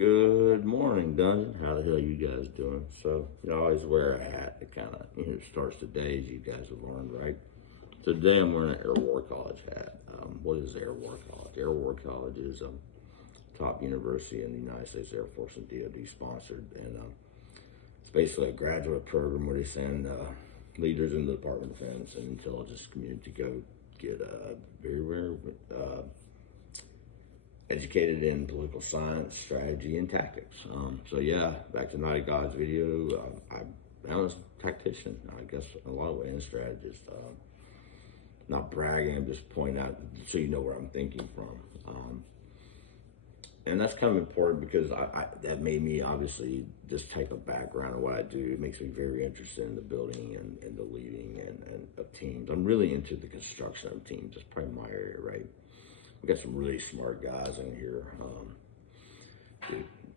Good morning, Dungeon. How the hell you guys doing? So, you always wear a hat that kind of, starts the day, as you guys have learned, right? So today I'm wearing an Air War College hat. What is Air War College? Air War College is a top university in the United States Air Force and DoD sponsored. And it's basically a graduate program where they send leaders in the Department of Defense and intelligence community to go get very educated in political science, strategy, and tactics. So yeah, back to Night of God's video, I'm a tactician, I guess, in a lot of ways, and a strategist. Not bragging, I'm just pointing out so you know where I'm thinking from. And that's kind of important because that made me, obviously, this type of background of what I do, it makes me very interested in the building and the leading and of teams. I'm really into the construction of teams. That's probably my area, right? We got some really smart guys in here.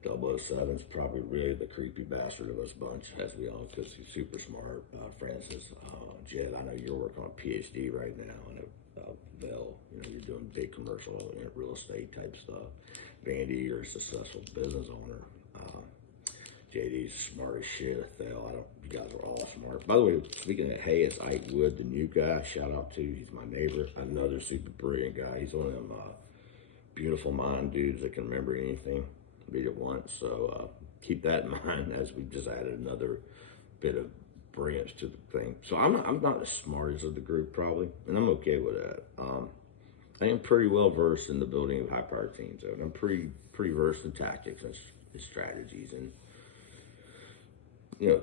007's probably really the creepy bastard of us bunch, as we all, because he's super smart. Francis, Jed, I know you're working on a PhD right now, and Vel, you're doing big commercial, real estate type stuff. Vandy, you're a successful business owner. JD's smart as shit. You guys are all smart. By the way, speaking of Hayes, Ike Wood, the new guy, shout out to, he's my neighbor, another super brilliant guy. He's one of them beautiful mind dudes that can remember anything, read it once. So keep that in mind as we just added another bit of brilliance to the thing. So I'm not as smart as of the group probably, and I'm okay with that. I am pretty well versed in the building of high power teams, and I'm pretty versed in tactics and strategies. And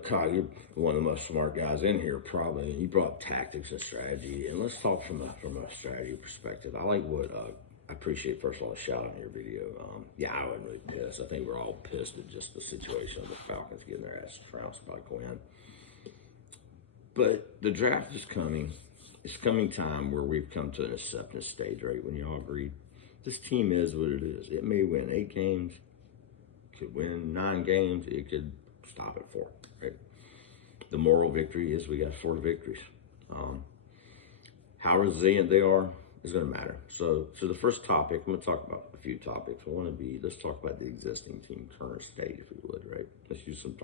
Kyle, you're one of the most smart guys in here, probably, and you brought up tactics and strategy. And let's talk from a strategy perspective. I like what I appreciate, first of all, the shout out in your video. Yeah, I wasn't really pissed. I think we're all pissed at just the situation of the Falcons getting their ass trounced by Quinn. But the draft is coming. It's coming time where we've come to an acceptance stage, right? When you all agree, this team is what it is. It may win 8 games, could win 9 games, it could stop at 4, right? The moral victory is we got 4 victories. How resilient they are is going to matter. So the first topic, I'm going to talk about a few topics. Let's talk about the existing team current state, if you would, right? Let's use some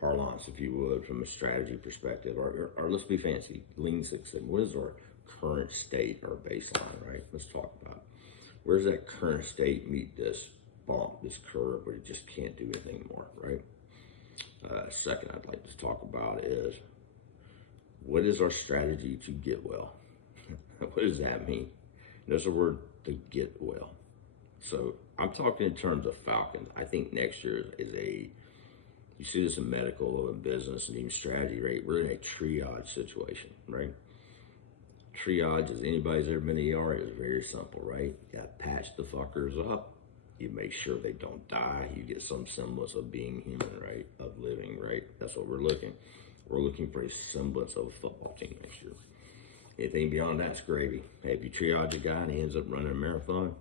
parlance, if you would, from a strategy perspective, or let's be fancy, Lean Six Sigma. What is our current state, our baseline, right? Let's talk about where's that current state meet this bump, this curve where you just can't do anything more, right? Second, I'd like to talk about is what is our strategy to get well? What does that mean? There's a word, to get well. So I'm talking in terms of Falcons. I think next year you see this in medical and business and even strategy, right? We're in a triage situation, right? Triage, as anybody's ever been in ER, is very simple, right? You gotta patch the fuckers up. You make sure they don't die. You get some semblance of being human, right? Of living, right? That's what we're looking. We're looking for a semblance of a football team next year. Anything beyond that's gravy. Hey, if you triage a guy and he ends up running a marathon,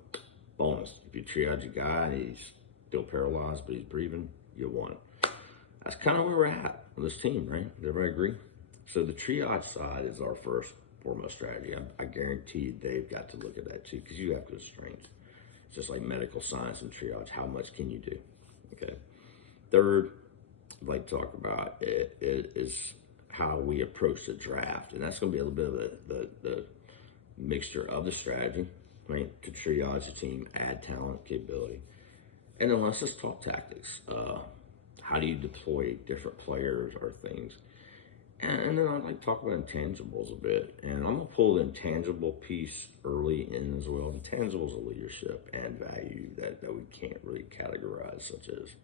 bonus. If you triage a guy and he's still paralyzed but he's breathing, you won it. That's kind of where we're at with this team, right? Does everybody agree? So the triage side is our first foremost strategy. I guarantee they've got to look at that too, because you have good strengths. It's just like medical science and triage. How much can you do? Okay. Third, I'd like to talk about it is how we approach the draft. And that's going to be a little bit of the mixture of the strategy, right? To triage the team, add talent, capability. And then let's just talk tactics. How do you deploy different players or things? And then I'd like to talk about intangibles a bit. And I'm going to pull the intangible piece early in as well. Intangibles of leadership and value that we can't really categorize, such as,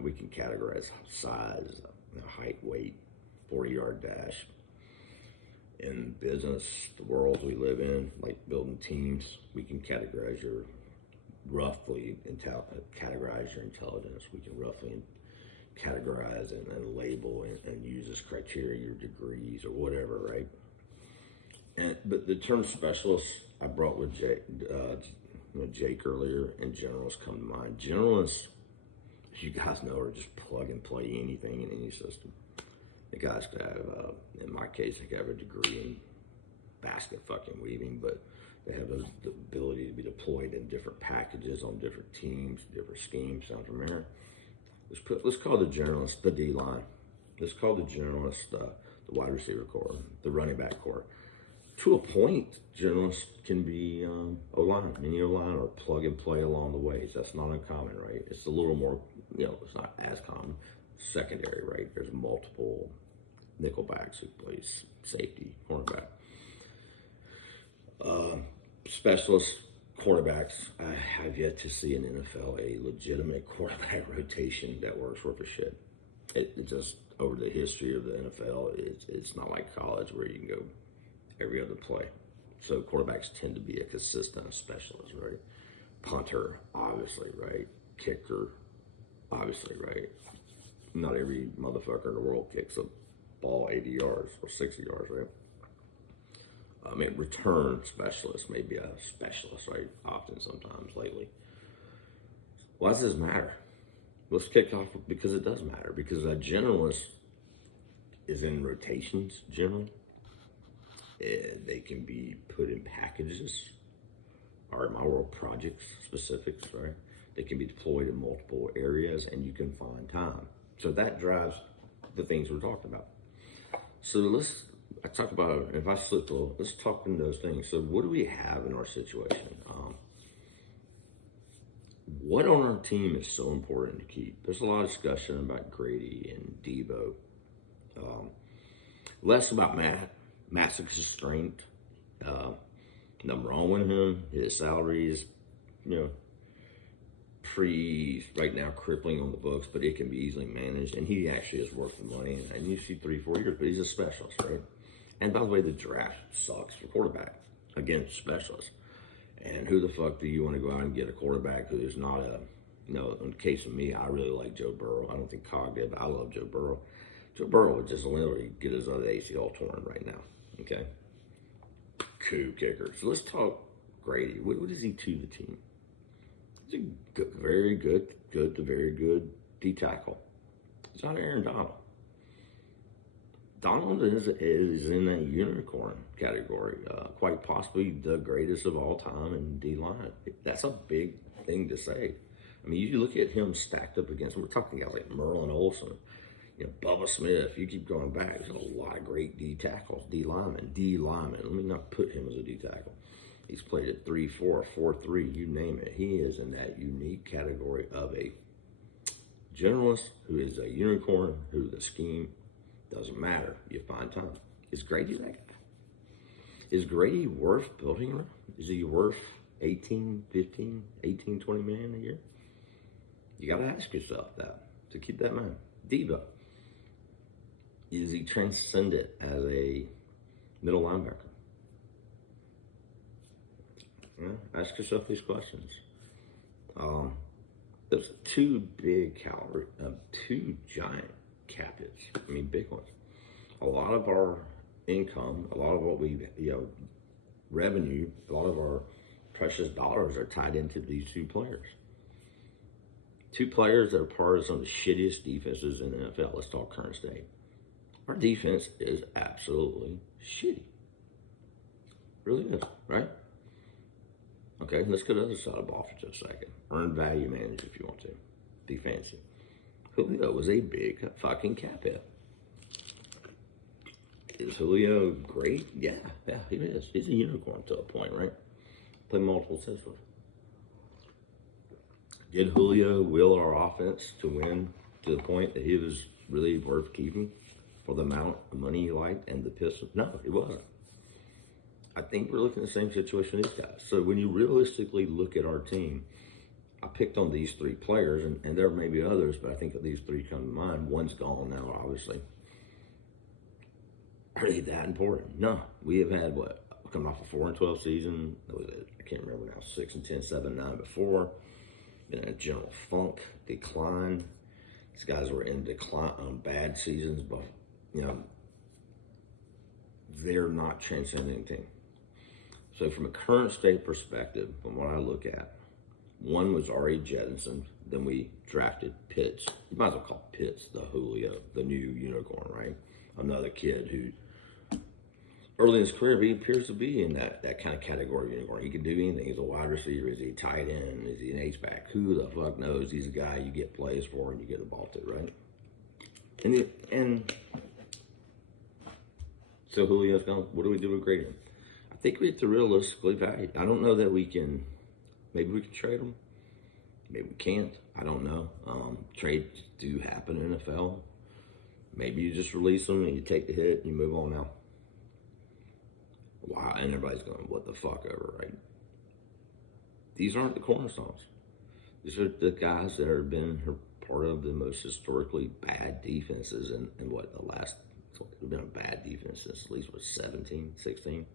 we can categorize size, height, weight, 40-yard dash. In business, the world we live in, like building teams, we can categorize your intelligence. We can roughly categorize and label and use as criteria your degrees or whatever, right? But the term specialist I brought with Jake earlier, and generalists come to mind. Generalists, as you guys know, are just plug and play anything in any system. The guys could have, in my case, they could have a degree in basket fucking weaving, but They have the ability to be deployed in different packages on different teams, different schemes. Sound familiar? Let's call the generalist the D line. Let's call the generalist the wide receiver core, the running back core. To a point, generalists can be O-line, mini O-line, or plug and play along the ways. That's not uncommon, right? It's a little more, it's not as common. Secondary, right? There's multiple nickel backs who plays safety, cornerback. Specialist quarterbacks, I have yet to see in the NFL a legitimate quarterback rotation that works worth a shit. It just, over the history of the NFL, it's not like college where you can go every other play. So quarterbacks tend to be a consistent specialist, right? Punter, obviously, right? Kicker, obviously, right? Not every motherfucker in the world kicks a ball 80 yards or 60 yards, right? I mean, return specialist, maybe a specialist, right? Often, sometimes, lately. Why does this matter? Let's kick off because it does matter. Because a generalist is in rotations, generally. They can be put in packages, or in my world, projects, specifics, right? They can be deployed in multiple areas, and you can find time. So that drives the things we're talking about. So I talk about, if I slip a little, let's talk in those things. So what do we have in our situation? What on our team is so important to keep? There's a lot of discussion about Grady and Debo. Less about Matt's strength. Nothing wrong with him. His salary is, right now crippling on the books, but it can be easily managed, and he actually is worth the money. And you see 3-4 years, but he's a specialist, right? And by the way, the draft sucks for quarterback against specialists. And who the fuck do you want to go out and get a quarterback who is not in the case of me, I really like Joe Burrow. I don't think Cog did, but I love Joe Burrow. Joe Burrow would just literally get his other ACL torn right now, okay? Coup kicker. So let's talk Grady. What is he to the team? He's a very good to very good D tackle. He's not Aaron Donald. Donald is in that unicorn category, quite possibly the greatest of all time in D-line. That's a big thing to say. I mean, you look at him stacked up against, we're talking guys like Merlin Olsen, Bubba Smith. You keep going back, there's a lot of great D tackles, D linemen. Let me not put him as a D tackle. He's played at 3-4, 4-3, you name it. He is in that unique category of a generalist who is a unicorn, who the scheme doesn't matter. You find time. Is Grady that guy? Is Grady worth building around? Is he worth 18, 15, 18, 20 million a year? You got to ask yourself that. So keep that in mind. Debo. Is he transcendent as a middle linebacker? Ask yourself these questions. There's two giant cap hits. I mean, big ones. A lot of our income, a lot of what we, revenue, a lot of our precious dollars are tied into these two players. Two players that are part of some of the shittiest defenses in the NFL. Let's talk current state. Our defense is absolutely shitty. Really is, right? Okay, let's go to the other side of the ball for just a second. Earn value manage if you want to. Be fancy. Julio was a big fucking cap hit. Is Julio great? Yeah, he is. He's a unicorn to a point, right? Play multiple systems. Did Julio will our offense to win to the point that he was really worth keeping for the amount of money he liked and the Pistons? No, it wasn't. I think we're looking at the same situation as these guys. So when you realistically look at our team, I picked on these three players, and there may be others, but I think that these three come to mind. One's gone now, obviously. Are they that important? No. We have had, coming off a 4-12 season, I can't remember now, 6-10, 7-9 before. Been in a general funk, decline. These guys were in decline on bad seasons, but, they're not transcending team. So from a current state perspective, from what I look at, one was already jettisoned. Then we drafted Pitts. You might as well call Pitts the Julio, the new unicorn, right? Another kid who early in his career, he appears to be in that kind of category unicorn. He can do anything. He's a wide receiver. Is he a tight end? Is he an H-back? Who the fuck knows? He's a guy you get plays for and you get the ball to, right? And so Julio's gone. What do we do with grading? I think we have to realistically value. I don't know that we can. Maybe we can trade him. Maybe we can't. I don't know. Trades do happen in the NFL. Maybe you just release them and you take the hit and you move on now. Wow, and everybody's going, what the fuck ever, right? These aren't the cornerstones. These are the guys that have been part of the most historically bad defenses in what, the last, it's been a bad defense since at least, what, 17, 16?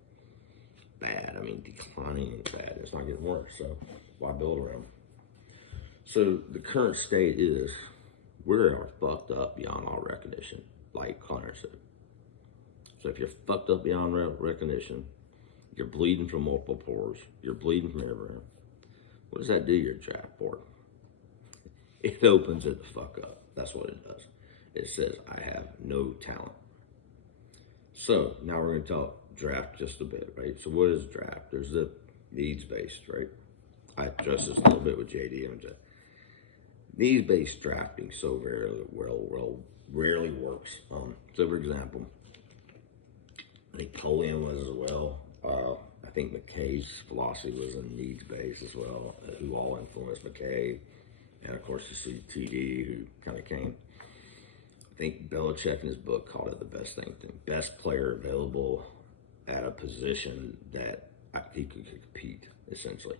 Bad, I mean, declining and bad. It's not getting worse, so why build around? So the current state is, we are fucked up beyond all recognition, like Connor said. So if you're fucked up beyond recognition, you're bleeding from multiple pores, you're bleeding from everywhere, what does that do to your draft board? It opens it the fuck up. That's what it does. It says, I have no talent. So now we're going to talk draft just a bit, right? So what is draft? There's the needs-based, right? I addressed this a little bit with JD. Needs-based drafting so rarely works. So for example, I think Polian was as well. I think McKay's philosophy was in needs-based as well, who all influenced McKay. And of course, you see TD, who kind of came. I think Belichick in his book called it the best player available at a position that he could compete, essentially.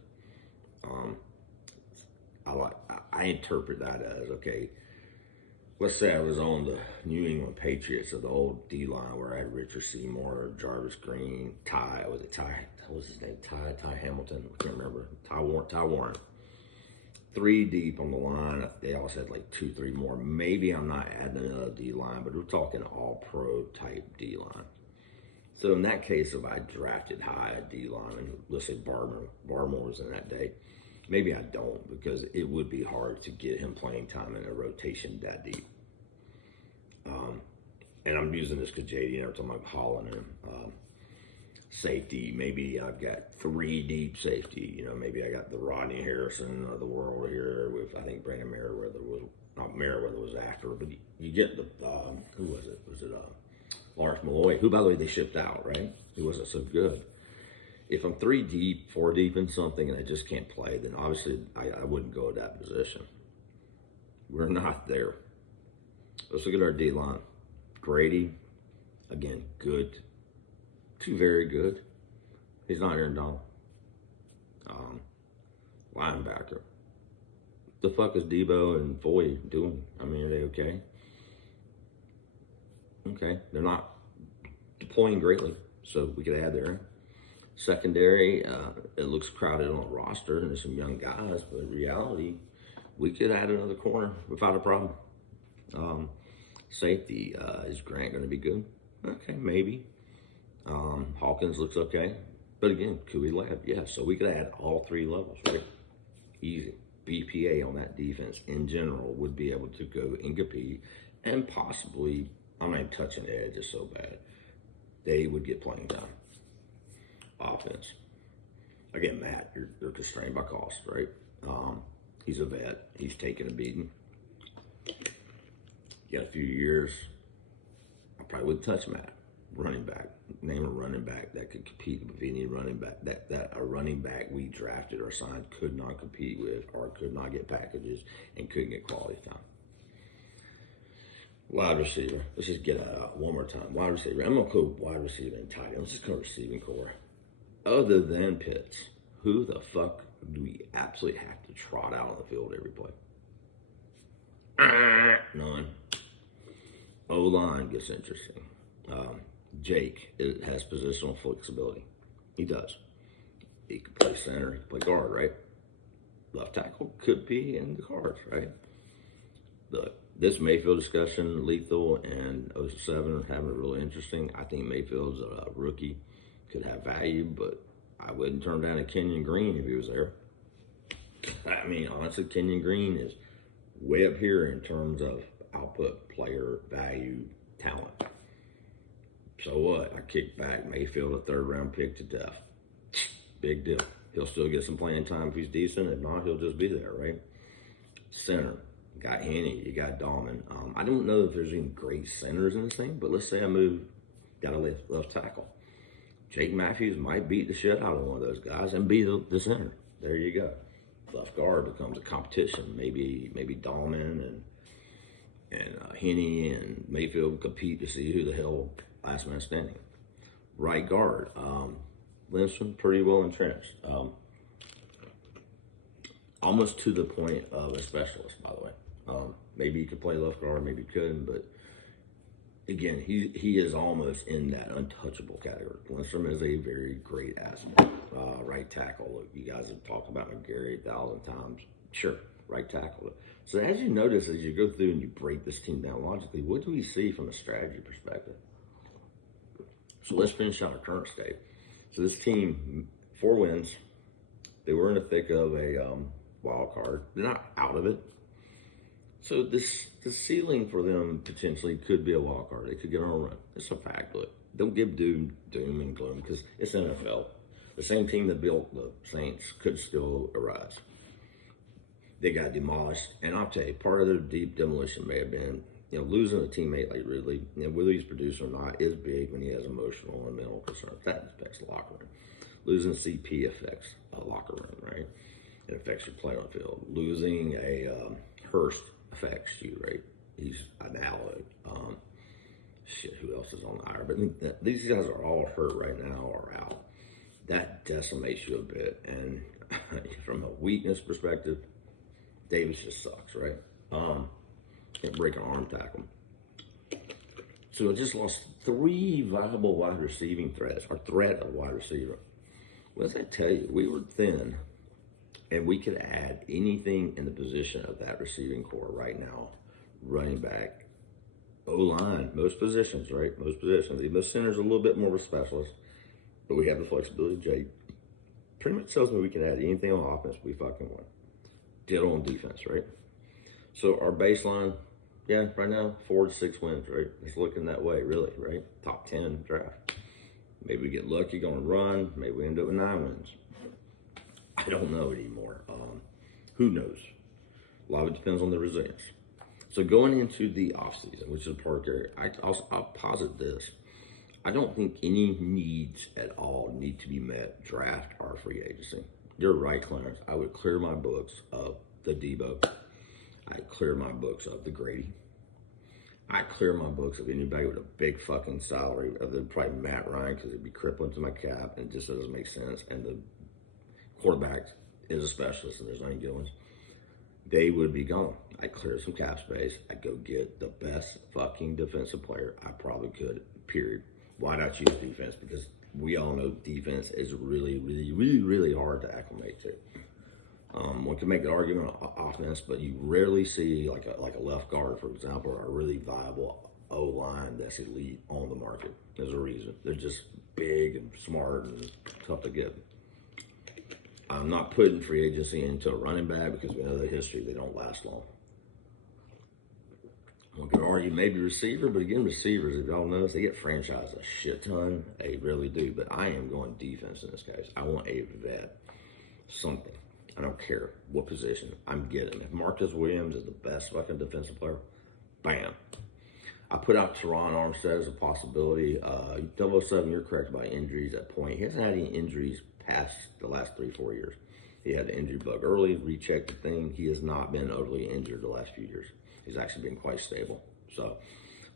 I interpret that as, okay, let's say I was on the New England Patriots of the old D-line where I had Richard Seymour, Jarvis Green, what was his name? Ty Hamilton, I can't remember. Ty Warren. 3 deep on the line. They always had like 2, 3 more. Maybe I'm not adding another D-line, but we're talking all-pro type D-line. So in that case, if I drafted high a D-line, and let's say Barmore was in that day, maybe I don't, because it would be hard to get him playing time in a rotation that deep. And I'm using this because JD and every time I'm hauling him. Safety, maybe I've got 3 deep safety. You know, maybe I got the Rodney Harrison of the world here with, I think Brandon Merriweather was after, but you get the, who was it? Was it Lawrence Malloy, who, by the way, they shipped out, right? He wasn't so good. If I'm 3 deep, 4 deep in something and I just can't play, then obviously I wouldn't go at that position. We're not there. Let's look at our D-line. Grady, again, good to very good. He's not Aaron Donald. Linebacker. The fuck is Debo and Foy doing? I mean, are they okay? Okay, they're not deploying greatly, so we could add there. Secondary, it looks crowded on the roster, and there's some young guys, but in reality, we could add another corner without a problem. Safety, is Grant going to be good? Okay, maybe. Hawkins looks okay. But again, could we lab? Yeah, so we could add all 3 levels, right? Easy. BPA on that defense in general would be able to go and compete, and possibly, I'm not even touching the edge, it's so bad. They would get playing time. Offense. Again, Matt, you're constrained by cost, right? He's a vet. He's taken a beating. Got a few years. I probably wouldn't touch Matt. Running back. Name a running back that could compete with any running back that a running back we drafted or signed could not compete with, or could not get packages and couldn't get quality time. Wide receiver. Let's just get one more time. Wide receiver. I'm going to go wide receiver and tight end. Let's just go receiving core. Other than Pitts, who the fuck do we absolutely have to trot out on the field every play? None. O-line gets interesting. Jake has positional flexibility. He does. He can play center, he can play guard, right? Left tackle could be in the cards, right? Look, this Mayfield discussion, Lethal and 07 are having it really interesting. I think Mayfield's a rookie, could have value, but I wouldn't turn down a Kenyon Green if he was there. I mean, honestly, Kenyon Green is way up here in terms of output, player, value, talent. So what? I kick back Mayfield, a 3rd-round pick to death. Big deal. He'll still get some playing time if he's decent. If not, he'll just be there, right? Center. You got Henne. You got Dahlman. I don't know if there's any great centers in this thing, but let's say I got a left tackle. Jake Matthews might beat the shit out of one of those guys and be the center. There you go. Left guard becomes a competition. Maybe Dahlman and Henne and Mayfield compete to see who the hell last man standing. Right guard. Lindstrom, pretty well entrenched. Almost to the point of a specialist, by the way. Maybe he could play left guard, maybe he couldn't, but again, he is almost in that untouchable category. Lindstrom is a very great asset. Right tackle. Look, you guys have talked about McGarry 1,000 times. Sure, right tackle. So as you notice, as you go through and you break this team down logically, what do we see from a strategy perspective? So let's finish out our current state. So this team, 4 wins. They were in the thick of a wild card. They're not out of it. So the ceiling for them potentially could be a wild card. They could get on a run. It's a fact. Look, don't give doom and gloom because it's NFL. The same team that built the Saints could still arise. They got demolished, and I'll tell you, part of their deep demolition may have been, losing a teammate like Ridley, whether he's produced or not, is big when he has emotional and mental concerns. That affects the locker room. Losing CP affects a locker room, right? It affects your play on the field. Losing a Hurst affects you, right? He's an ally. Shit, who else is on the IR? But these guys are all hurt right now or out. That decimates you a bit. And from a weakness perspective, Davis just sucks, right? Can't break an arm tackle. So it just lost 3 viable wide receiving threats, or threat of wide receiver. What does that tell you? We were thin, and we could add anything in the position of that receiving core right now. Running back, O-line, most positions, right? Most positions. Even the center's a little bit more of a specialist, but we have the flexibility. Jake pretty much tells me we can add anything on offense, we fucking win. Ditto on defense, right? So our baseline, yeah, right now, 4 to 6 wins, right? It's looking that way, really, right? Top 10 draft. Maybe we get lucky going to run. Maybe we end up with 9 wins. I don't know anymore. Who knows? A lot of it depends on the resilience. So going into the offseason, which is part area, I'll posit this. I don't think any needs at all need to be met, draft or free agency. You're right, Clarence. I would clear my books of the Debo. I'd clear my books of the Grady. I'd clear my books of anybody with a big fucking salary, other than probably Matt Ryan, because it'd be crippling to my cap and it just doesn't make sense. And the quarterback is a specialist and there's no Gillens. They would be gone. I'd clear some cap space. I'd go get the best fucking defensive player I probably could, period. Why not choose defense? Because we all know defense is really, really, really, really hard to acclimate to. One can make an argument on offense, but you rarely see like a left guard, for example, or a really viable O-line that's elite on the market. There's a reason. They're just big and smart and tough to get. I'm not putting free agency into a running back because we know the history. They don't last long. One can argue maybe receiver, but again, receivers, if y'all notice, they get franchised a shit ton. They really do. But I am going defense in this case. I want a vet, something. I don't care what position I'm getting. If Marcus Williams is the best fucking defensive player, bam. I put out Teron Armstead as a possibility. 007, you're correct about injuries at point. He hasn't had any injuries past the last 3-4 years. He had the injury bug early, rechecked the thing. He has not been overly injured the last few years. He's actually been quite stable. So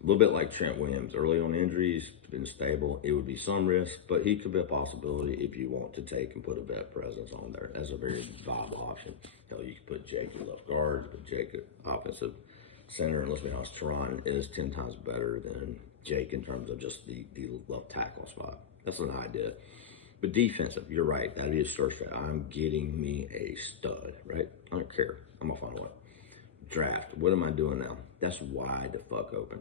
a little bit like Trent Williams. Early on injuries, been stable. It would be some risk, but he could be a possibility if you want to take and put a vet presence on there. That's a very viable option. Hell, you could put Jake at left guard, put Jake at offensive center, and let's be honest, Teron is 10 times better than Jake in terms of just the left tackle spot. That's an idea. But defensive, you're right. That'd be a search strat. I'm getting me a stud, right? I don't care. I'm going to find one. Draft. What am I doing now? That's wide the fuck open.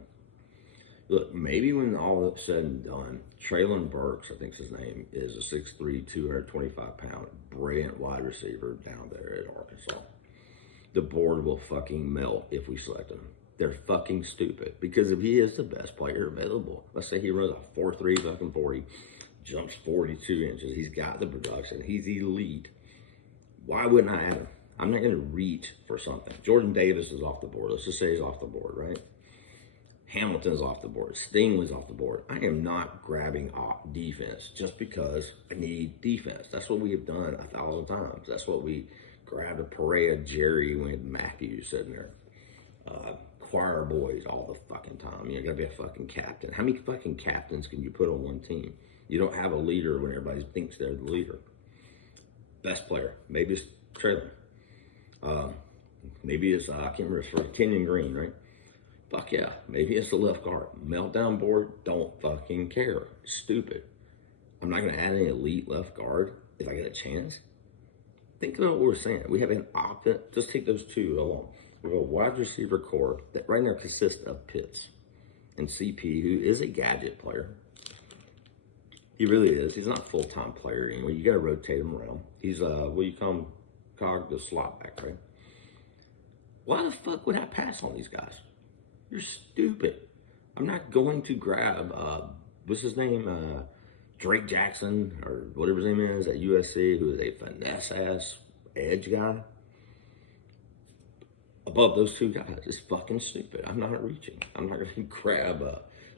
Look, maybe when all is said and done, Traylon Burks, I think's his name, is a 6'3", 225-pound, brilliant wide receiver down there at Arkansas. The board will fucking melt if we select him. They're fucking stupid. Because if he is the best player available, let's say he runs a 4.3 fucking 40, jumps 42 inches, he's got the production, he's elite. Why wouldn't I add him? I'm not going to reach for something. Jordan Davis is off the board. Let's just say he's off the board, right? Hamilton's off the board. Stingley's off the board. I am not grabbing off defense just because I need defense. That's what we have done 1,000 times. That's what we grabbed a Perea, Jerry, when Matthews sitting there. Choir boys all the fucking time. You gotta be a fucking captain. How many fucking captains can you put on one team? You don't have a leader when everybody thinks they're the leader. Best player. Maybe it's Traylon. Maybe it's, I can't remember, it's Kenyon Green, right? Fuck yeah. Maybe it's the left guard. Meltdown board, don't fucking care. Stupid. I'm not going to add an elite left guard if I get a chance. Think about what we're saying. We have an offense. Just take those two along. We have a wide receiver core that right now consists of Pitts and CP, who is a gadget player. He really is. He's not a full-time player anymore. You got to rotate him around. He's, what do you call him? Cog, the slot back, right? Why the fuck would I pass on these guys? You're stupid. I'm not going to grab, what's his name? Drake Jackson, or whatever his name is, at USC, who is a finesse-ass edge guy. Above those two guys. It's fucking stupid. I'm not reaching. I'm not going to grab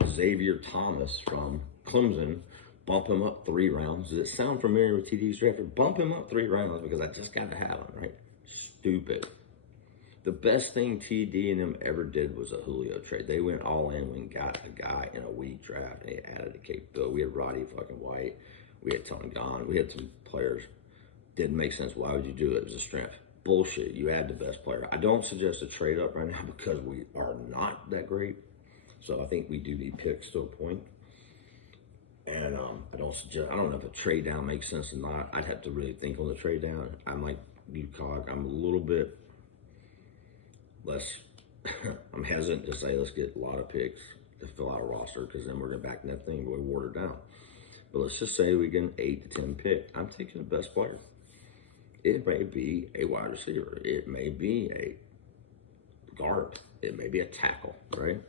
Xavier Thomas from Clemson, bump him up 3 rounds. Does it sound familiar with TD's draft? Bump him up 3 rounds because I just got to have him, right? Stupid. The best thing TD and them ever did was a Julio trade. They went all in and got a guy in a weak draft, and they added a capability. We had Roddy fucking White. We had Tony Gone. We had some players. Didn't make sense. Why would you do it? It was a strength. Bullshit. You add the best player. I don't suggest a trade up right now because we are not that great. So I think we do need picks to a point. And I don't know if a trade down makes sense or not. I'd have to really think on the trade down. I'm like you, Cog. I'm a little bit less, I'm hesitant to say let's get a lot of picks to fill out a roster because then we're going to back that thing and we water down. But let's just say we get an 8 to 10 pick. I'm taking the best player. It may be a wide receiver. It may be a guard. It may be a tackle, right?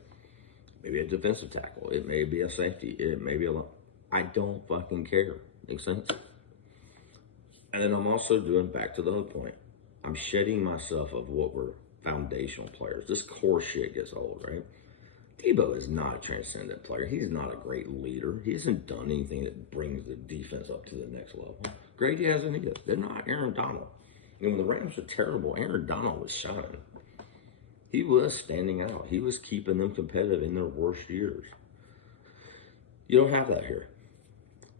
Maybe a defensive tackle. It may be a safety. It may be a... I don't fucking care. Make sense? And then I'm also doing, back to the whole point, I'm shedding myself of what were foundational players. This core shit gets old, right? Debo is not a transcendent player. He's not a great leader. He hasn't done anything that brings the defense up to the next level. Grady hasn't either. They're not Aaron Donald. And when the Rams were terrible, Aaron Donald was shining. He was standing out. He was keeping them competitive in their worst years. You don't have that here.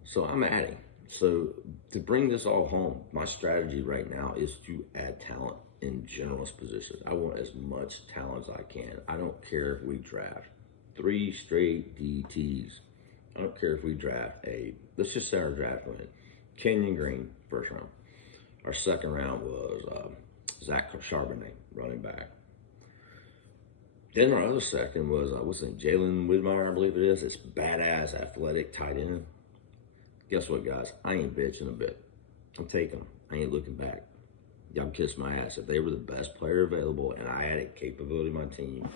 So I'm adding. So to bring this all home, my strategy right now is to add talent in generalist positions. I want as much talent as I can. I don't care if we draft 3 straight DTs. I don't care if we draft let's just say our draft went Kenyon Green, first round. Our second round was Zach Charbonnet, running back. Then our other second was, what's his name, Jalen Widmeyer, I believe it is. It's badass, athletic, tight end. Guess what, guys? I ain't bitching a bit. I'm taking them. I ain't looking back. Y'all can kiss my ass. If they were the best player available and I added capability to my team,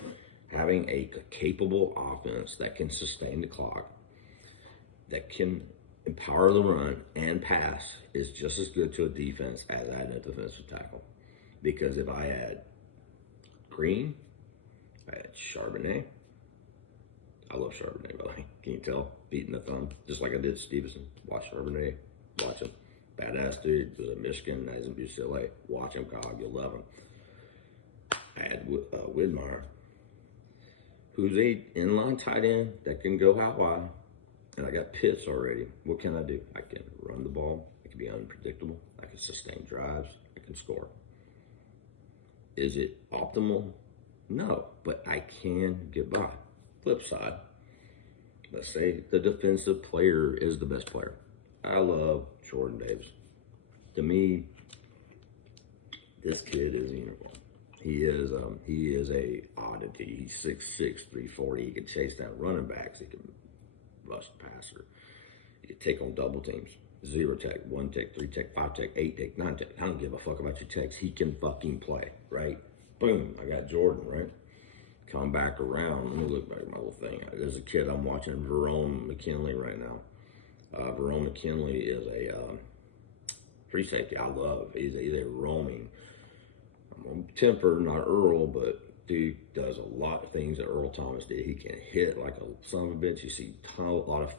having a capable offense that can sustain the clock, that can empower the run and pass is just as good to a defense as adding a defensive tackle. Because if I add Green, I add Charbonnet. I love Charbonnet, by the way. Can you tell? Beating the thumb, just like I did Stevenson. Watch Charbonnet. Watch him. Badass dude. Was at Michigan. Now he's in UCLA. Watch him, Cog. You'll love him. I add Widmeyer, who's a inline tight end that can go out wide. And I got Pitts already. What can I do? I can run the ball. I can be unpredictable. I can sustain drives. I can score. Is it optimal? No, but I can get by. Flip side, let's say the defensive player is the best player. I love Jordan Davis. To me, this kid is a unicorn. He is a oddity. He's 6'6", 340. He can chase down running backs. He can rush the passer. He can take on double teams. 0 tech, 1 tech, 3 tech, 5 tech, 8 tech, 9 tech. I don't give a fuck about your techs. He can fucking play, right? Boom, I got Jordan, right? Come back around. Let me look back at my little thing. There's a kid I'm watching, Verone McKinley, right now. Verone McKinley is a free safety I love. He's a roaming. I'm tempered, not Earl, but dude does a lot of things that Earl Thomas did. He can hit like a son of a bitch. You see a lot of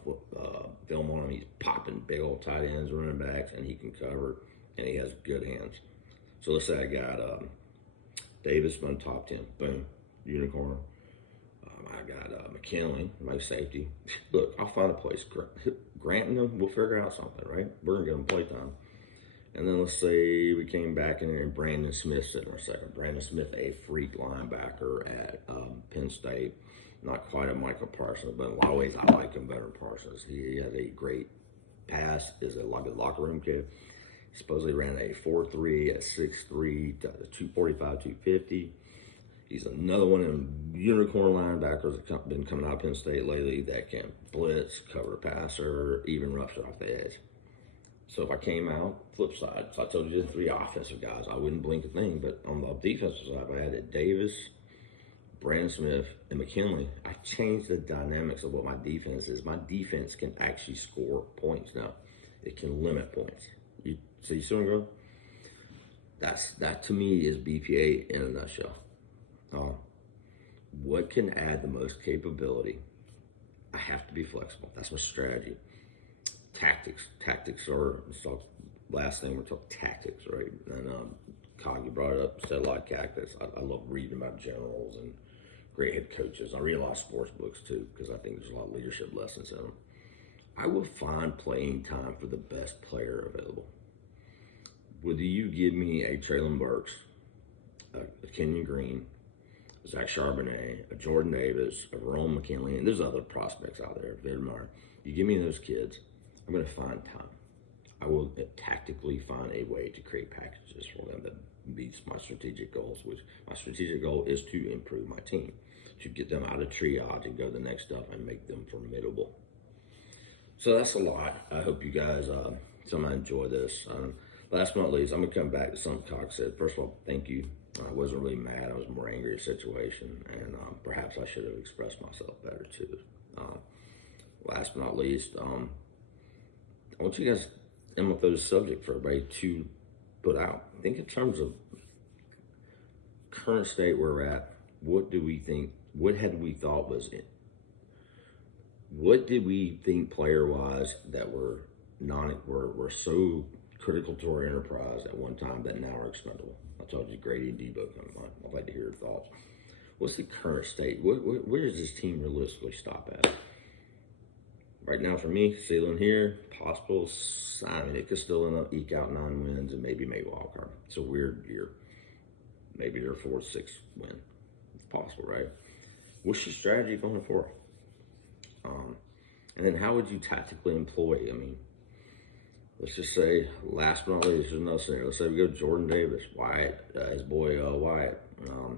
film on him. He's popping big old tight ends, running backs, and he can cover, and he has good hands. So let's say I got Davis on top 10. Boom. Unicorn. I got McKinley, my safety. Look, I'll find a place. Granting them, we'll figure out something, right? We're going to get them playtime. And then let's say we came back in there and Brandon Smith sitting our second. Brandon Smith, a freak linebacker at Penn State. Not quite a Michael Parsons, but in a lot of ways I like him better than Parsons. He has a great pass, is a locker room kid. He supposedly ran a 4.3 at 6'3", 245, 250. He's another one of them unicorn linebackers that been coming out of Penn State lately that can blitz, cover the passer, even rush it off the edge. So if I came out, flip side, so I told you the 3 offensive guys, I wouldn't blink a thing, but on the defensive side, I added Davis, Brandon Smith, and McKinley. I changed the dynamics of what my defense is. My defense can actually score points now. It can limit points. You see what I'm going? That to me is BPA in a nutshell. What can add the most capability? I have to be flexible. That's my strategy. Tactics are, so last thing we're talking tactics, right? And Cog, you brought it up, said a lot of tactics. I love reading about generals and great head coaches. I read a lot of sports books too, because I think there's a lot of leadership lessons in them. I will find playing time for the best player available. Whether you give me a Traylon Burks, a Kenyon Green, Zach Charbonnet, a Jordan Davis, a Verone McKinley, and there's other prospects out there. You give me those kids, I'm going to find time. I will tactically find a way to create packages for them that meets my strategic goals, which my strategic goal is to improve my team, to get them out of triage and go to the next step and make them formidable. So that's a lot. I hope you guys somehow enjoy this. Last but not least, I'm going to come back to something Cox said. First of all, thank you. I wasn't really mad. I was more angry at the situation, and perhaps I should have expressed myself better too. Last but not least, I want you guys to come up with a subject for everybody to put out. Think in terms of current state where we're at. What do we think? What had we thought was it? What did we think player-wise that were so critical to our enterprise at one time that now are expendable? I told you Grady and Debo come on. I'd like to hear your thoughts. What's the current state? Where does this team realistically stop at? Right now, for me, ceiling here, possible. I mean, it could still eke out 9 wins and maybe make wild card. It's a weird year. Maybe they're 4-6 win. It's possible, right? What's your strategy going forward? And then how would you tactically employ? I mean, let's just say, last but not least, there's another scenario. Let's say we go to Jordan Davis, Wyatt, his boy Wyatt,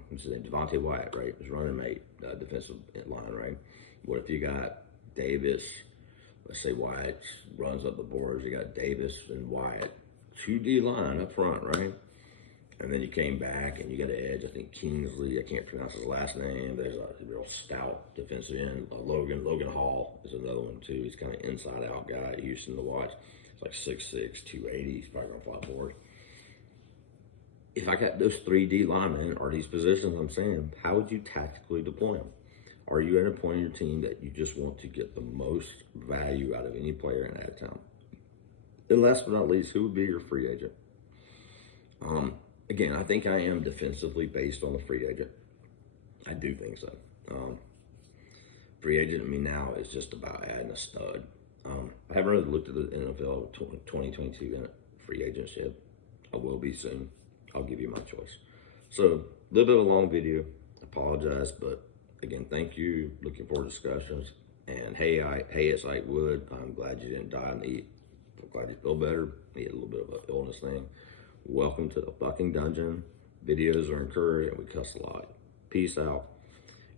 what's his name? Devontae Wyatt, right? His running mate, defensive line, right? What if you got Davis? Let's say Wyatt runs up the boards. You got Davis and Wyatt, 2D line up front, right? And then you came back and you got an edge. I think Kingsley, I can't pronounce his last name. There's a real stout defensive end. Logan Hall is another one too. He's kind of inside out guy at Houston to watch. It's like 6'6", 280. He's probably gonna fly forward. If I got those 3D linemen or these positions I'm saying, how would you tactically deploy them? Are you at a point in your team that you just want to get the most value out of any player in that town? And last but not least, who would be your free agent? Again, I think I am defensively based on the free agent. I do think so. Free agent to me now is just about adding a stud. I haven't really looked at the NFL 2022 free agents yet. I will be soon. I'll give you my choice. So, a little bit of a long video. Apologize, but again, thank you. Looking forward to discussions. And hey, it's like Wood. I'm glad you didn't die in the heat. I'm glad you feel better. You had a little bit of an illness thing. Welcome to the fucking dungeon. Videos are encouraged and we cuss a lot. Peace out.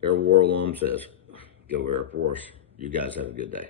Air War alum says, go Air Force. You guys have a good day.